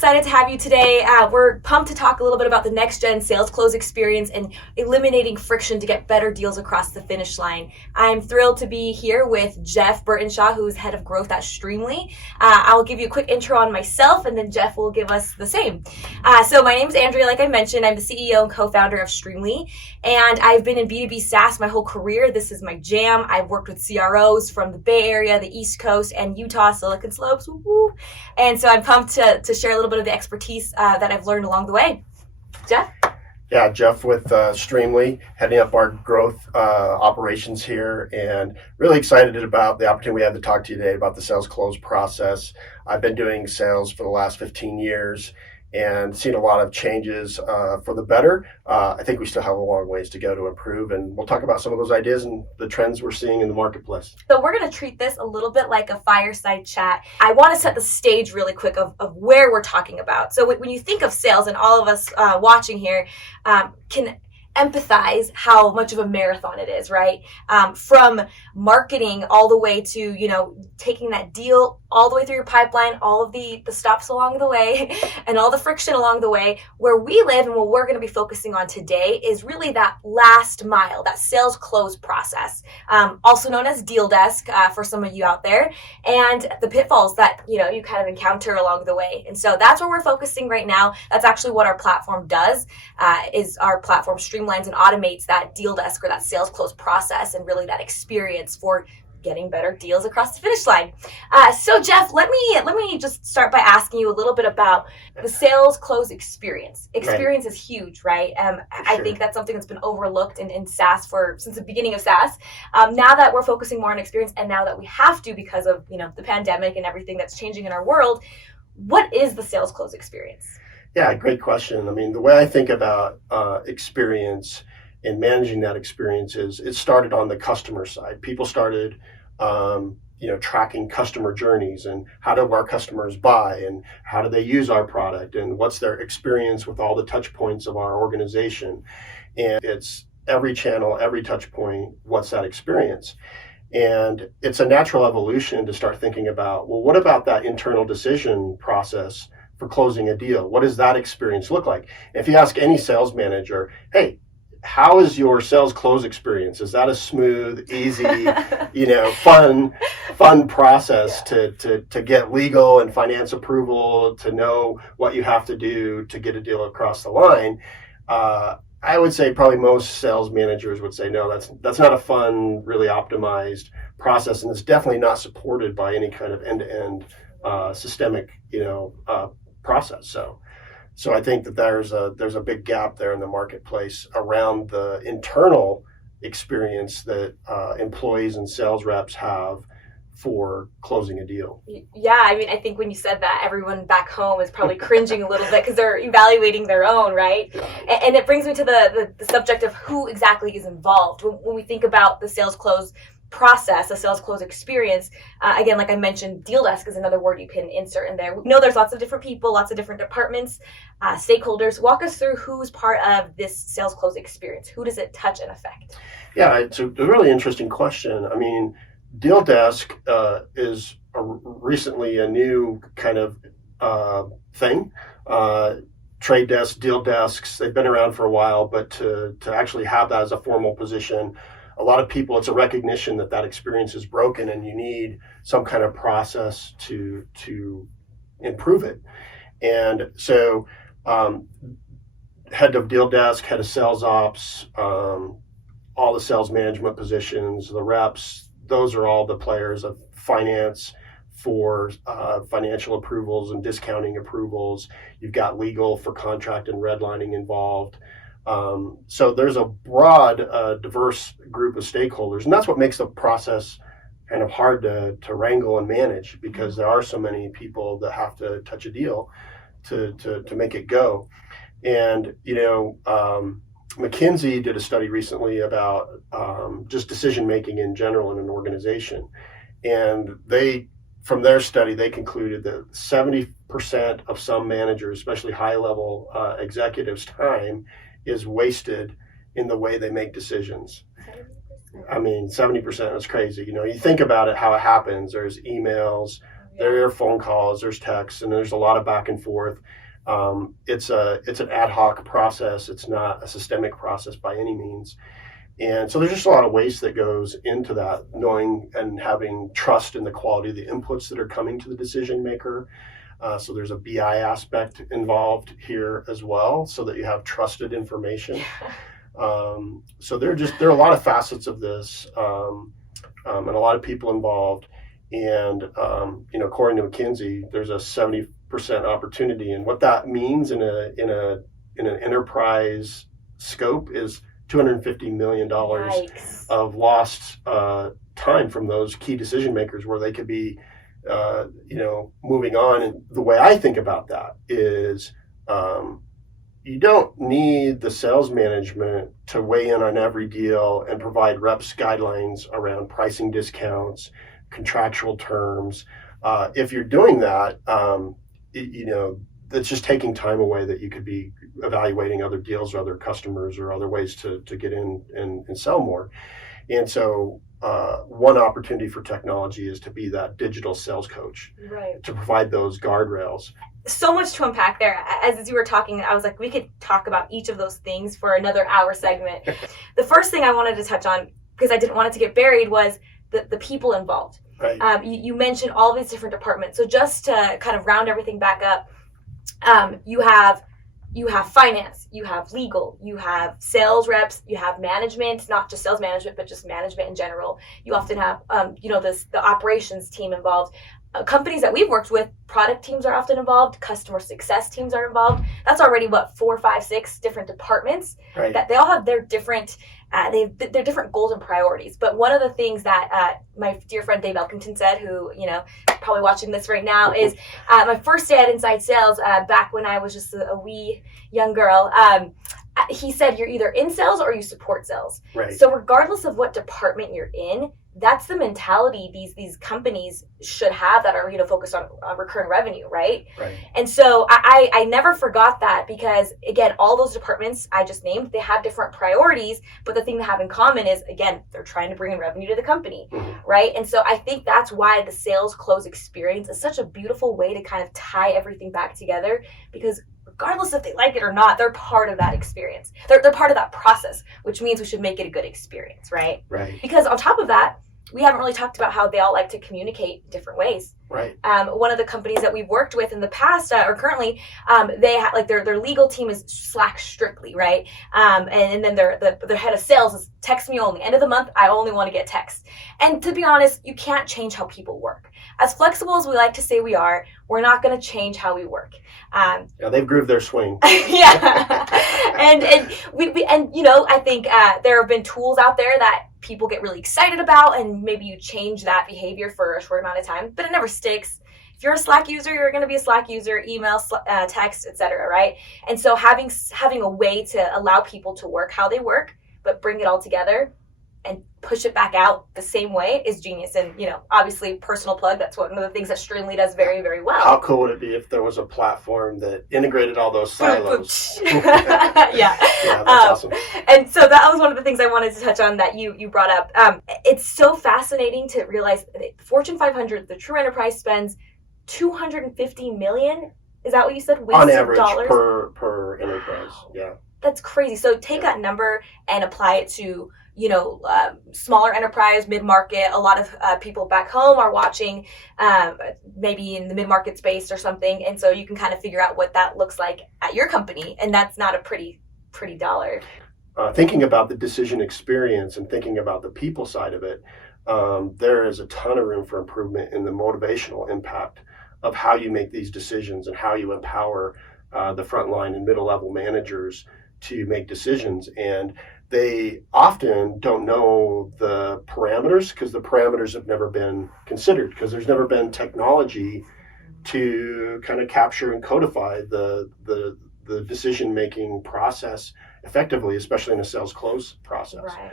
excited to have you today. We're pumped to talk a little bit about the next gen sales close experience and eliminating friction to get better deals across the finish line. I'm thrilled to be here with Jeff Burtenshaw, who's head of growth at Streemly. I'll give you a quick intro on myself, and then Jeff will give us the same. So my name's Andrea, like I mentioned. I'm the CEO and co-founder of Streemly, and I've been in B2B SaaS my whole career. This is my jam. I've worked with CROs from the Bay Area, the East Coast, and Utah, Silicon Slopes. Woo-hoo. And so I'm pumped to share a little bit of the expertise that I've learned along the way. Jeff? Yeah, Jeff with Streemly, heading up our growth operations here, and really excited about the opportunity we have to talk to you today about the sales close process. I've been doing sales for the last 15 years and seen a lot of changes for the better. I think we still have a long ways to go to improve, and we'll talk about some of those ideas and the trends we're seeing in the marketplace. So we're going to treat this a little bit like a fireside chat. I want to set the stage really quick of where we're talking about. So when you think of sales, and all of us watching here can empathize how much of a marathon it is, right? From marketing all the way to, taking that deal all the way through your pipeline, all of the stops along the way and all the friction along the way. Where we live and what we're going to be focusing on today is really that last mile, that sales close process, also known as deal desk for some of you out there, and the pitfalls that, you kind of encounter along the way. And so that's where we're focusing right now. That's actually what our platform does, is our platform streamlines and automates that deal desk or that sales close process and really that experience for getting better deals across the finish line. So Jeff, let me just start by asking you a little bit about the sales close experience. Experience is huge, right? I think that's something that's been overlooked in SaaS since the beginning of SaaS. Now that we're focusing more on experience, and now that we have to because of the pandemic and everything that's changing in our world, what is the sales close experience? Yeah, great question. I mean, the way I think about experience and managing that experience is it started on the customer side. People started, tracking customer journeys and how do our customers buy and how do they use our product and what's their experience with all the touch points of our organization. And it's every channel, every touch point, what's that experience? And it's a natural evolution to start thinking about, well, what about that internal decision process for closing a deal? What does that experience look like? If you ask any sales manager, hey, how is your sales close experience? Is that a smooth, easy, fun process to get legal and finance approval, to know what you have to do to get a deal across the line? I would say probably most sales managers would say, no, that's not a fun, really optimized process, and it's definitely not supported by any kind of end-to-end systemic, process. So I think that there's a big gap there in the marketplace around the internal experience that employees and sales reps have for closing a deal. Yeah, I think when you said that, everyone back home is probably cringing a little bit because they're evaluating their own, right? And it brings me to the subject of who exactly is involved. When we think about the sales close process, a sales close experience, again, like I mentioned, deal desk is another word you can insert in there. We know there's lots of different people, lots of different departments, stakeholders. Walk us through who's part of this sales close experience. Who does it touch and affect? Yeah, it's a really interesting question. I mean, deal desk is recently a new kind of thing. Trade desks, deal desks, they've been around for a while, but to actually have that as a formal position, a lot of people, it's a recognition that experience is broken and you need some kind of process to improve it. And so head of deal desk, head of sales ops, all the sales management positions, the reps, those are all the players of finance for financial approvals and discounting approvals. You've got legal for contract and redlining involved. So there's a broad, diverse group of stakeholders, and that's what makes the process kind of hard to wrangle and manage, because there are so many people that have to touch a deal to make it go. And, McKinsey did a study recently about just decision making in general in an organization. And from their study, they concluded that 70% of some managers, especially high-level executives' time is wasted in the way they make decisions. 70% is crazy. You think about it, how it happens. There's emails, There are phone calls, there's texts, and there's a lot of back and forth. It's an ad hoc process. It's not a systemic process by any means. And so there's just a lot of waste that goes into that, knowing and having trust in the quality of the inputs that are coming to the decision maker. So there's a BI aspect involved here as well, so that you have trusted information. So there are a lot of facets of this, and a lot of people involved. And according to McKinsey, there's a 70% opportunity, and what that means in an enterprise scope is $250 million Yikes. of lost time from those key decision makers, where they could be moving on. And the way I think about that is, you don't need the sales management to weigh in on every deal and provide reps guidelines around pricing discounts, contractual terms. If you're doing that, that's just taking time away that you could be evaluating other deals or other customers or other ways to get in and sell more. And so one opportunity for technology is to be that digital sales coach, right, to provide those guardrails. So much to unpack there. As you were talking, I was like, we could talk about each of those things for another hour segment. The first thing I wanted to touch on, because I didn't want it to get buried, was the people involved. Right. You mentioned all these different departments. So just to kind of round everything back up, you have finance, you have legal, you have sales reps, you have management, not just sales management, but just management in general. You often have, the operations team involved. Companies that we've worked with, product teams are often involved, customer success teams are involved. That's already 4, 5, 6 different departments. Right. That they all have their different, their different goals and priorities. But one of the things that my dear friend Dave Elkington said, who probably watching this right now, is my first day at Inside Sales, back when I was just a wee young girl. He said, you're either in sales or you support sales. Right. So regardless of what department you're in, that's the mentality these companies should have that are focused on recurring revenue, right? Right. And so I never forgot that, because again, all those departments I just named, they have different priorities, but the thing they have in common is, again, they're trying to bring in revenue to the company, right? And so I think that's why the sales close experience is such a beautiful way to kind of tie everything back together, because regardless if they like it or not, they're part of that experience. They're part of that process, which means we should make it a good experience, right? Right. Because on top of that, we haven't really talked about how they all like to communicate in different ways. Right. One of the companies that we've worked with in the past, or currently, they have their legal team is Slack strictly, right? And then their head of sales is text me only. End of the month, I only want to get text. And to be honest, you can't change how people work. As flexible as we like to say we are, we're not going to change how we work. They've grooved their swing. Yeah. and I think there have been tools out there that people get really excited about, and maybe you change that behavior for a short amount of time, but it never sticks. If you're a Slack user, you're going to be a Slack user, email, text, etc., right? And so having a way to allow people to work how they work, but bring it all together and push it back out the same way is genius. And obviously, personal plug, that's one of the things that Streemly does very, very well. How cool would it be if there was a platform that integrated all those silos? Yeah, that's awesome. And so that was one of the things I wanted to touch on that you brought up. It's so fascinating to realize that Fortune 500, the true enterprise, spends $250 million. Is that what you said? On average, dollars per enterprise. Yeah. That's crazy. So take that number and apply it to smaller enterprise, mid-market. A lot of people back home are watching, maybe in the mid-market space or something, and so you can kind of figure out what that looks like at your company, and that's not a pretty dollar. Thinking about the decision experience and thinking about the people side of it, there is a ton of room for improvement in the motivational impact of how you make these decisions and how you empower the frontline and middle-level managers to make decisions. And they often don't know the parameters, because the parameters have never been considered, because there's never been technology to kind of capture and codify the decision-making process effectively, especially in a sales close process. Right.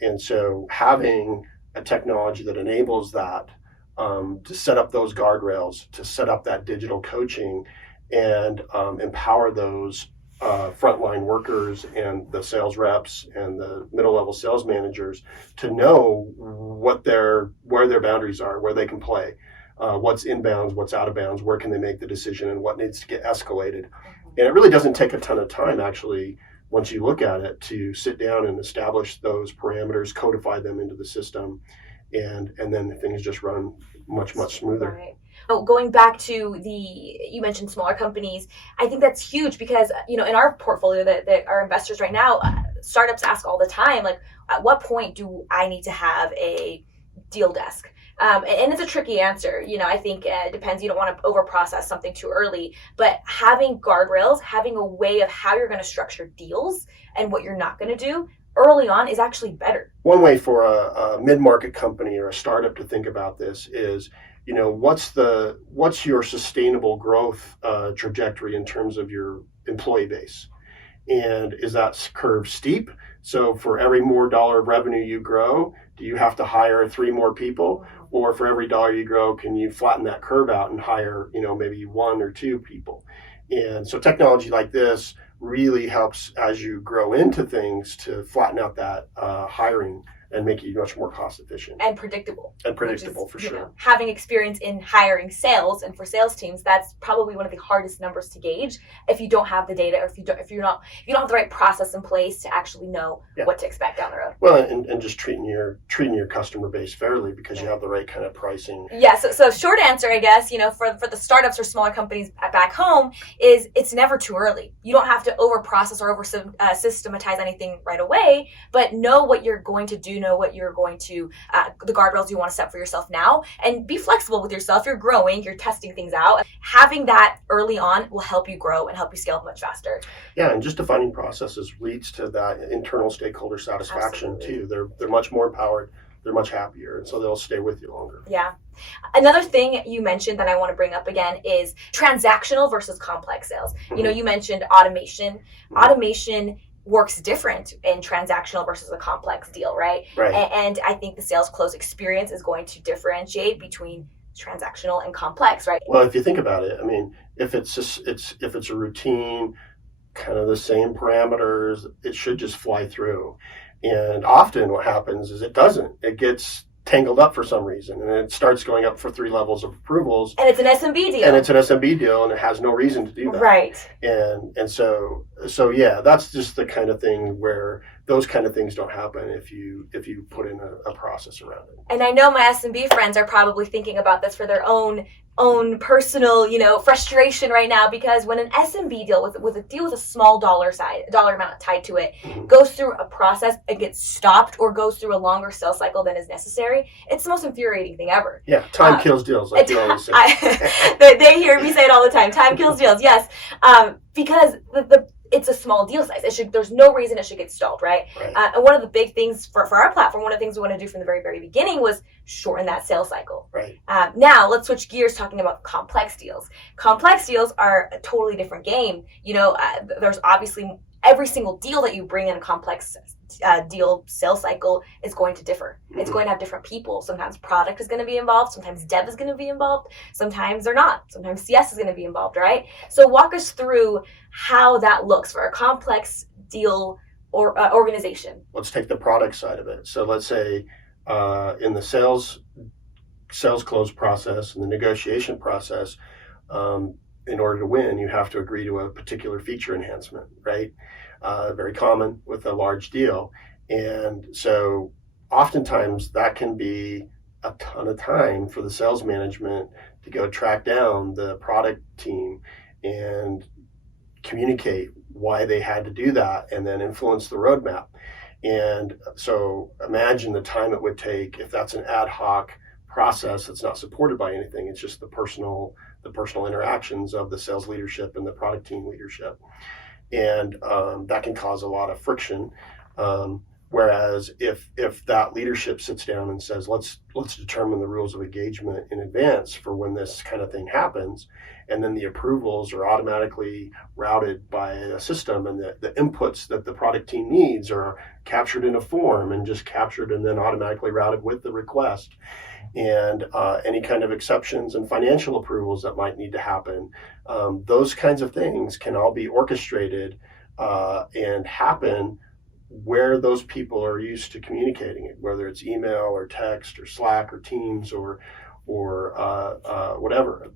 And so having a technology that enables that, to set up those guardrails, to set up that digital coaching, and empower those frontline workers and the sales reps and the middle-level sales managers to know where their boundaries are, where they can play, what's inbounds, what's out of bounds, where can they make the decision, and what needs to get escalated. And it really doesn't take a ton of time, actually, once you look at it, to sit down and establish those parameters, codify them into the system, and then things just run much smoother. Right. Oh, going back to you mentioned smaller companies, I think that's huge because, in our portfolio that our investors right now, startups ask all the time, like, at what point do I need to have a deal desk? And it's a tricky answer. I think it depends. You don't want to overprocess something too early, but having guardrails, having a way of how you're going to structure deals and what you're not going to do early on is actually better. One way for a mid-market company or a startup to think about this is, what's your sustainable growth trajectory in terms of your employee base? And is that curve steep? So for every more dollar of revenue you grow, do you have to hire 3 more people? Or for every dollar you grow, can you flatten that curve out and hire, maybe 1 or 2 people? And so technology like this really helps as you grow into things to flatten out that hiring and make you much more cost efficient. And predictable. For sure. Having experience in hiring sales and for sales teams, that's probably one of the hardest numbers to gauge if you don't have the data or if you don't have the right process in place to actually know what to expect down the road. Well, and just treating your customer base fairly because you have the right kind of pricing. Yeah, so short answer, I guess, for the startups or smaller companies back home is it's never too early. You don't have to over process or over systematize anything right away, but know what you're going to do, know what you're going to, the guardrails you want to set for yourself now, and be flexible with yourself. You're growing, you're testing things out. Having that early on will help you grow and help you scale much faster. Yeah, and just defining processes leads to that internal stakeholder satisfaction too. They're much more empowered, they're much happier, and so they'll stay with you longer. Yeah. Another thing you mentioned that I want to bring up again is transactional versus complex sales. Mm-hmm. You mentioned automation. Mm-hmm. Automation works different in transactional versus a complex deal, right? Right. And I think the sales close experience is going to differentiate between transactional and complex, right? Well, if you think about it, I mean, if it's a routine, kind of the same parameters, it should just fly through. And often what happens is it doesn't. It gets tangled up for some reason, and it starts going up for 3 levels of approvals. And it's an SMB deal. And it has no reason to do that. Right. And so yeah, that's just the kind of thing where those kind of things don't happen if you put in a process around it. And I know my SMB friends are probably thinking about this for their own personal, frustration right now, because when an SMB deal with a deal with a small dollar amount tied to it goes through a process and gets stopped or goes through a longer sales cycle than is necessary, it's the most infuriating thing ever. Yeah, time kills deals, like you always say. They hear me say it all the time. Time kills deals, yes. Because it's a small deal size. There's no reason it should get stalled, right? And one of the big things for our platform, one of the things we want to do from the very, very beginning was shorten that sales cycle. Right. Now let's switch gears, talking about complex deals. Complex deals are a totally different game. There's obviously every single deal that you bring in a complex deal sales cycle is going to differ. Mm-hmm. It's going to have different people. Sometimes product is going to be involved. Sometimes dev is going to be involved. Sometimes they're not. Sometimes CS is going to be involved, right? So walk us through how that looks for a complex deal or organization. Let's take the product side of it. So let's say in the sales close process and the negotiation process, in order to win, you have to agree to a particular feature enhancement, right? Very common with a large deal. And so oftentimes that can be a ton of time for the sales management to go track down the product team and communicate why they had to do that and then influence the roadmap. And so imagine the time it would take if that's an ad hoc process that's not supported by anything. It's just the personal interactions of the sales leadership and the product team leadership. And that can cause a lot of friction. Whereas if that leadership sits down and says, let's determine the rules of engagement in advance for when this kind of thing happens, and then the approvals are automatically routed by a system, and the inputs that the product team needs are captured in a form and just captured and then automatically routed with the request. And any kind of exceptions and financial approvals that might need to happen, those kinds of things can all be orchestrated and happen where those people are used to communicating it, whether it's email or text or Slack or Teams or or whatever.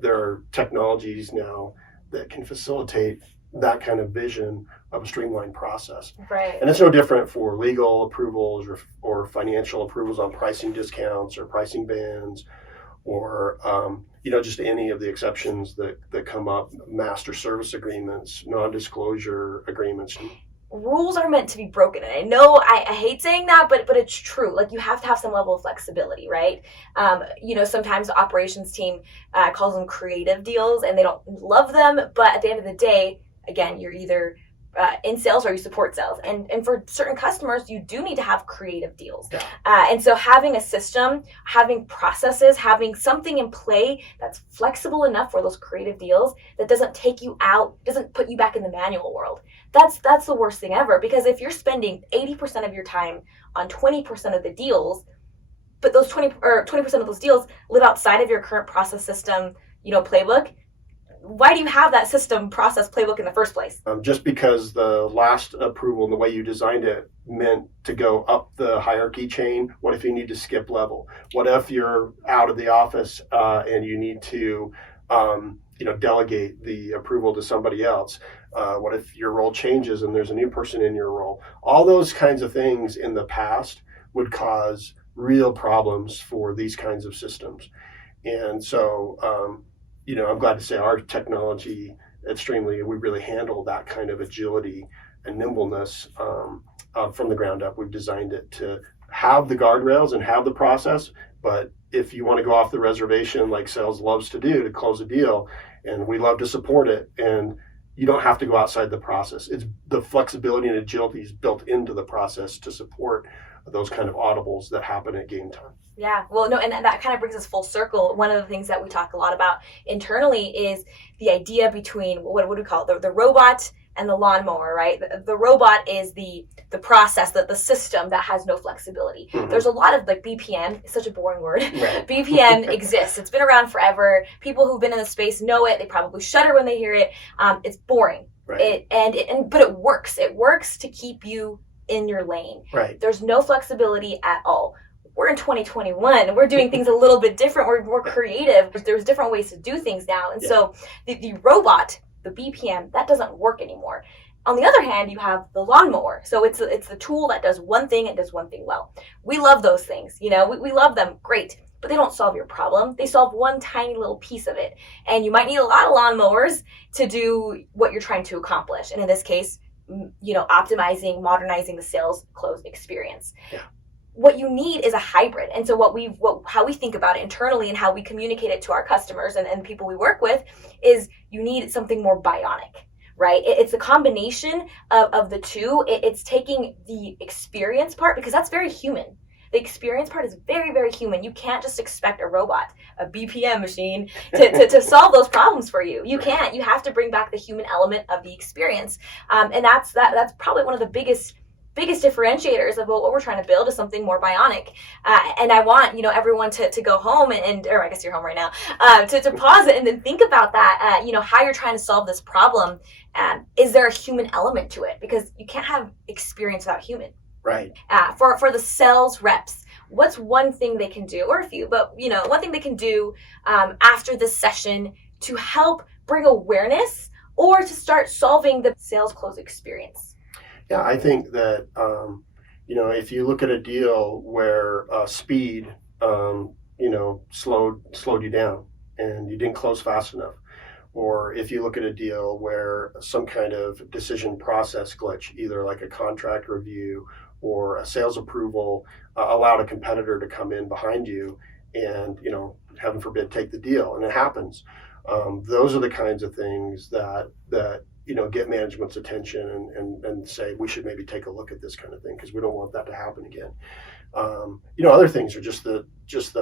There are technologies now that can facilitate that kind of vision of a streamlined process. Right. And it's no different for legal approvals or financial approvals on pricing discounts or pricing bans, or just any of the exceptions that come up, master service agreements, non-disclosure agreements. Rules are meant to be broken. And I know I hate saying that, but it's true. Like, you have to have some level of flexibility, right? Sometimes the operations team calls them creative deals, and they don't love them. But at the end of the day, again, you're either in sales or you support sales. And for certain customers, you do need to have creative deals. Yeah. And so having a system, having processes, having something in play that's flexible enough for those creative deals that doesn't take you out, doesn't put you back in the manual world. That's the worst thing ever. Because if you're spending 80% of your time on 20% of the deals, but those 20% of those deals live outside of your current process system, playbook, why do you have that system, process, playbook in the first place? Just because the last approval and the way you designed it meant to go up the hierarchy chain, what if you need to skip level? What if you're out of the office and you need to delegate the approval to somebody else? What if your role changes and there's a new person in your role? All those kinds of things in the past would cause real problems for these kinds of systems. And so, I'm glad to say our technology at Streemly, we really handle that kind of agility and nimbleness from the ground up. We've designed it to have the guardrails and have the process, but if you want to go off the reservation like sales loves to do to close a deal, and we love to support it, and you don't have to go outside the process. It's the flexibility and agility is built into the process to support those kind of audibles that happen at game time. Yeah, well, no, and that kind of brings us full circle. One of the things that we talk a lot about internally is the idea between, what do we call it, the robot and the lawnmower, right? The robot is the process, the system that has no flexibility. Mm-hmm. There's a lot of BPM, it's such a boring word. Right. BPM exists. It's been around forever. People who've been in the space know it. They probably shudder when they hear it. It's boring. Right. But it works. It works to keep you in your lane. Right. There's no flexibility at all. We're in 2021. We're doing things a little bit different. We're more creative. There's different ways to do things now. And so the robot, the BPM, that doesn't work anymore. On the other hand, you have the lawnmower. So it's the tool that does one thing and does one thing well. We love those things. We love them. Great. But they don't solve your problem. They solve one tiny little piece of it. And you might need a lot of lawnmowers to do what you're trying to accomplish. And in this case, optimizing, modernizing the sales close experience. Yeah. What you need is a hybrid. And so how we think about it internally and how we communicate it to our customers and people we work with is you need something more bionic, right? It's a combination of the two. It's taking the experience part, because that's very human. The experience part is very, very human. You can't just expect a robot, a BPM machine, to solve those problems for you. You can't. You have to bring back the human element of the experience. And that's probably one of the biggest differentiators of what we're trying to build is something more bionic. And I want, everyone to go home or I guess you're home right now, to pause it and then think about that, how you're trying to solve this problem. Is there a human element to it? Because you can't have experience without human. Right. For the sales reps, what's one thing they can do, or a few, but one thing they can do after this session to help bring awareness or to start solving the sales close experience? Yeah, I think that if you look at a deal where speed slowed you down and you didn't close fast enough, or if you look at a deal where some kind of decision process glitch, either like a contract review or a sales approval, allowed a competitor to come in behind you and, heaven forbid, take the deal. And it happens. Those are the kinds of things that get management's attention and say, we should maybe take a look at this kind of thing because we don't want that to happen again. Other things are just the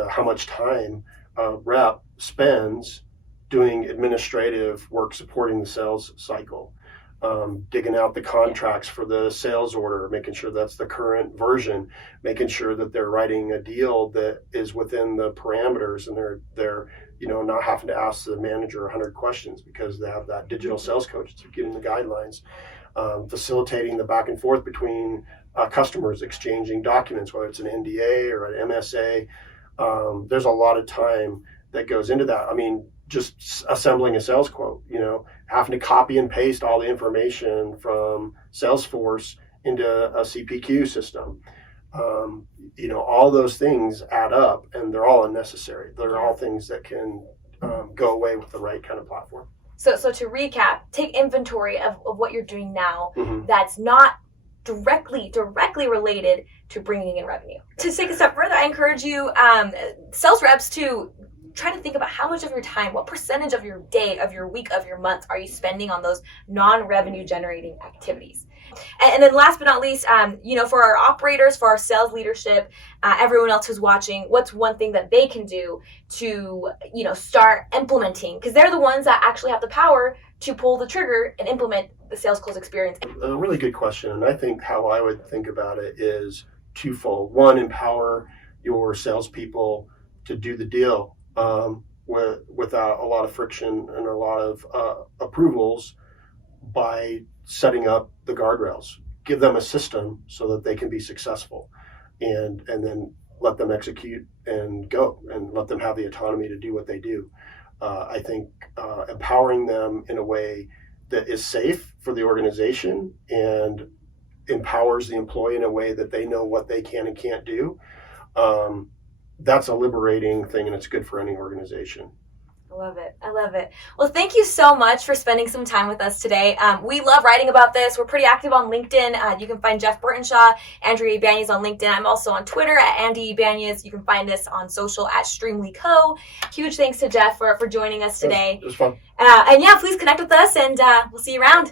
how much time a rep spends doing administrative work supporting the sales cycle. Digging out the contracts for the sales order, making sure that's the current version, making sure that they're writing a deal that is within the parameters and they're not having to ask the manager 100 questions because they have that digital sales coach to give them the guidelines, facilitating the back and forth between customers exchanging documents, whether it's an NDA or an MSA, There's a lot of time that goes into that. I mean, just assembling a sales quote, having to copy and paste all the information from Salesforce into a CPQ system. All those things add up, and they're all unnecessary. They're all things that can go away with the right kind of platform. So to recap, take inventory of what you're doing now Mm-hmm. that's not directly related to bringing in revenue. To take a step further, I encourage you, sales reps, to try to think about how much of your time, what percentage of your day, of your week, of your month are you spending on those non-revenue generating activities. And then last but not least, for our operators, for our sales leadership, everyone else who's watching, what's one thing that they can do to, start implementing? Because they're the ones that actually have the power to pull the trigger and implement the sales close experience. A really good question. And I think how I would think about it is twofold. One, empower your salespeople to do the deal without a lot of friction and a lot of approvals by setting up the guardrails. Give them a system so that they can be successful, and then let them execute and go, and let them have the autonomy to do what they do. I think empowering them in a way that is safe for the organization and empowers the employee in a way that they know what they can and can't do. That's a liberating thing, and it's good for any organization. I love it. Well, thank you so much for spending some time with us today. We love writing about this. We're pretty active on LinkedIn. You can find Jeff Burtenshaw, Andrea Ibanez on LinkedIn. I'm also on Twitter at Andy Ibanez. You can find us on social at Streemly Co. Huge thanks to Jeff for joining us today. It was fun. And please connect with us, and we'll see you around.